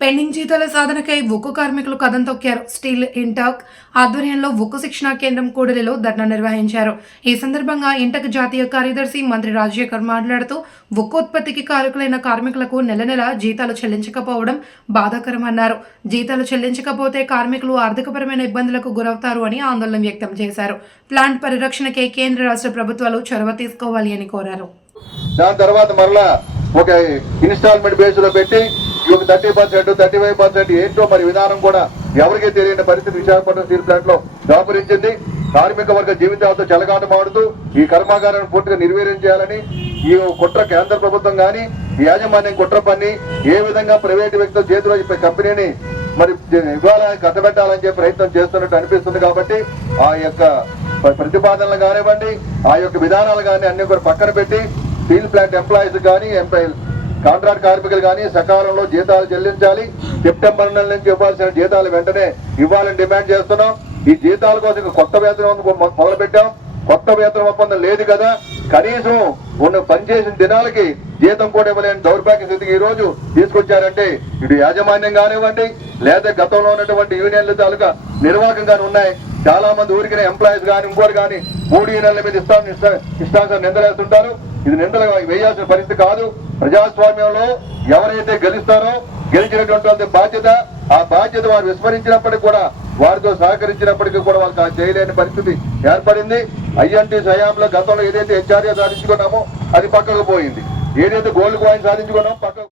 Pending జీతాల సాధనకై ఉక్కు కార్మికులు కథం తొక్కారు. స్టీల్ ఇంటాక్ ఆధ్వర్యంలో ఉక్కు శిక్షణా కేంద్రం కూడలిలో ధర్నా నిర్వహించారు. ఈ సందర్భంగా ఇంటక్ జాతీయ కార్యదర్శి మంత్రి రాజశేఖర్ మాట్లాడుతూ ఉక్కు ఉత్పత్తికి కారకులైన కార్మికులకు నెల నెల జీతాలు చెల్లించకపోవడం బాధాకరమన్నారు. జీతాలు చెల్లించకపోతే కార్మికులు ఆర్థికపరమైన ఇబ్బందులకు గురవుతారు అని ఆందోళన వ్యక్తం చేశారు. ప్లాంట్ పరిరక్షణకై కేంద్ర రాష్ట్ర ప్రభుత్వాలు చొరవ తీసుకోవాలి అని కోరారు. దాని తర్వాత మరలా ఒక ఇన్స్టాల్మెంట్ బేస్లో పెట్టి ఈ ఒక thirty percent thirty five percent ఏంటో మరి విధానం కూడా ఎవరికీ తెలియని పరిస్థితి విశాఖపట్నం స్టీల్ ప్లాంట్లో దాపురించింది. కార్మిక వర్గ జీవితాలతో చెలగాటమాడుతూ ఈ కర్మాగారాన్ని పూర్తిగా నిర్వీర్యం చేయాలని ఈ కుట్ర కేంద్ర ప్రభుత్వం కానీ యాజమాన్యం కుట్ర పన్ని ఏ విధంగా ప్రైవేటు వ్యక్తుల చేతిలో ఈ కంపెనీని మరి ఇవాళ కట్టబెట్టాలని చెప్పి ప్రయత్నం చేస్తున్నట్టు అనిపిస్తుంది కాబట్టి ఆ యొక్క ప్రతిపాదనలు కానివ్వండి ఆ యొక్క విధానాలు కానీ అన్ని కూడా పక్కన పెట్టి స్టీల్ ప్లాంట్ ఎంప్లాయీస్ కానీ ఎంప్లాయీ కాంట్రాక్ట్ కార్మికులు కానీ సకాలంలో జీతాలు చెల్లించాలి. సెప్టెంబర్ నెల నుంచి ఇవ్వాల్సిన జీతాలు వెంటనే ఇవ్వాలని డిమాండ్ చేస్తున్నాం. ఈ జీతాల కోసం కొత్త వేతనం మొదలు పెట్టాం కొత్త వేతన ఒప్పందం లేదు కదా. కనీసం ఉన్న పనిచేసిన దినాలకి జీతం కూడా ఇవ్వలేని దౌర్భాగ్య స్థితికి ఈ రోజు తీసుకొచ్చారంటే ఇటు యాజమాన్యం కానివ్వండి లేదా గతంలో ఉన్నటువంటి యూనియన్లు తాలూకా నిర్వాహకంగానే ఉన్నాయి. చాలా మంది ఊరికిన ఎంప్లాయీస్ కానీ ఇంకోటి కానీ మూడు యూనియన్ల మీద ఇష్టాన్ని ఇష్టాన్ని నిందలేస్తుంటారు. ఇది నిందలు వేయాల్సిన పరిస్థితి కాదు. ప్రజాస్వామ్యంలో ఎవరైతే గెలుస్తారో గెలిచినటువంటి బాధ్యత ఆ బాధ్యత వారు విస్మరించినప్పటికీ కూడా వారితో సహకరించినప్పటికీ కూడా వాళ్ళకి చేయలేని పరిస్థితి ఏర్పడింది. ఐఎన్టీ సయాంలో గతంలో ఏదైతే హెచ్ఆర్ఏ సాధించుకున్నామో అది పక్కకు పోయింది. ఏదైతే గోల్డ్ కాయిన్ సాధించుకున్నామో పక్కకు